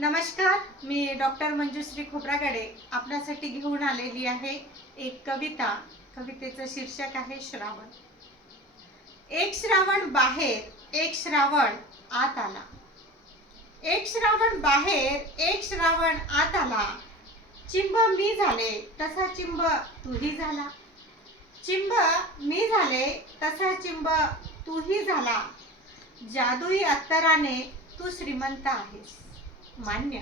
नमस्कार, मी डॉक्टर मंजुश्री खोब्रागडे आपल्यासाठी घेऊन आलेली आहे एक कविता. कवितेचं शीर्षक आहे श्रावण. एक श्रावण बाहेर, एक श्रावण आत आला. एक श्रावण बाहेर, एक श्रावण आत आला. चिंब मी झाले तसा चिंब तूही झाला. चिंब मी झाले तसा चिंब तूही झाला. जादुई अत्तराने तू श्रीमंत आहेस मान्य.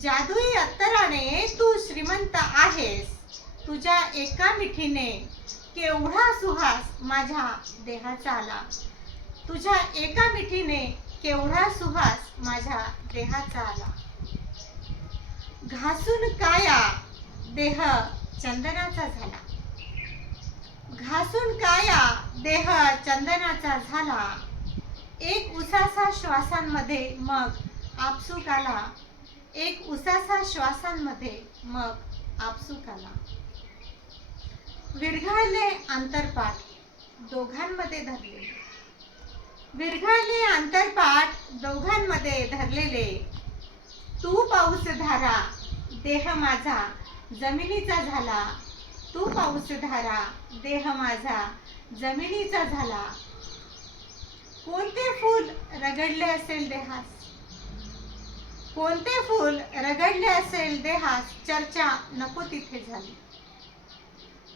जादुई अत्तराने तू श्रीमंत आहेस. तुझ्या एका मिठीने केवढा सुहास माझ्या देहाचा आला. तुझ्या एका मिठीने केवढा सुहास माझ्या देहाचा आला. घासून काया देह चंदनाचा झाला. घासून काया देह चंदनाचा झाला. एक उसासा श्वासांमध्ये मग आपसूक आला. एक उसासा श्वासांमध्ये मग आपसूक आला. विरघळले अंतरपाठ दोघांमध्ये धरलेले. विरघळले अंतरपाठ दोघांमध्ये धरलेले. तू पाऊस धारा देह माझा जमिनीचा झाला. तू पाऊस धारा देह माझा जमिनीचा झाला. कोणते फूल रगडले असेल देहास. कोणते फूल रगडले असेल देहास चर्चा नको तिथे झाली.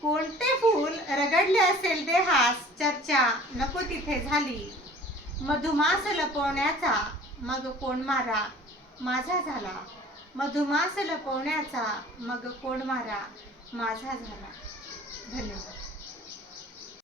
कोणते फूल रगडले असेल देहास चर्चा नको तिथे झाली. मधुमास लपवण्याचा मग कोंडमारा माझा झाला. मधुमास लपवण्याचा मग कोंडमारा माझा झाला. धन्यवाद.